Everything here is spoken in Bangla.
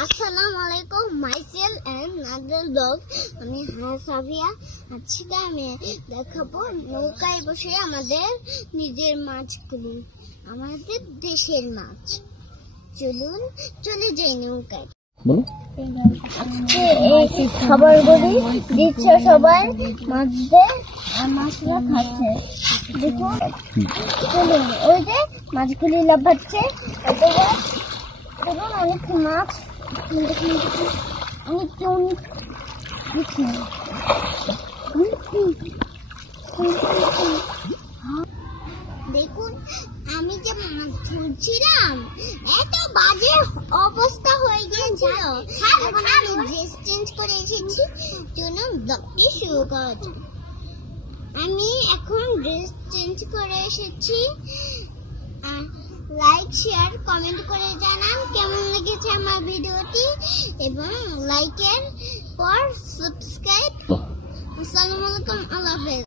আসসালামু আলাইকুম, মাইসেল এন্ড নাদল ব্লগ। আমি সাফিয়া। আজকে আমি দেখাবো নৌকায় বসে আমাদের নিজের মাছগুলি, আমাদের দেশের মাছ। চলুন চলে যাই নৌকায়। খাবারগুলি দিচ্ছে সবাই মাছদের, মাছরা খাচ্ছে। দেখুন, চলুন, ওই যে মাছগুলি লাফাচ্ছে। দেখুন অনেক মাছ, দেখুন আমি যে মাছ ধরছিলাম, এত বাজে অবস্থা হয়ে গিয়েছিল। এখন আমি ড্রেস চেঞ্জ করে এসেছি, জন্য ব্লগটি শুরু করা যাক। আমি এখন ড্রেস চেঞ্জ করে এসেছি। লাইক, শেয়ার, কমেন্ট করে জানান কেমন লেগেছে আমার ভিডিওটি, এবং লাইকের পর সাবস্ক্রাইব। আসসালামু আলাইকুম, আল্লাহ হাফেজ।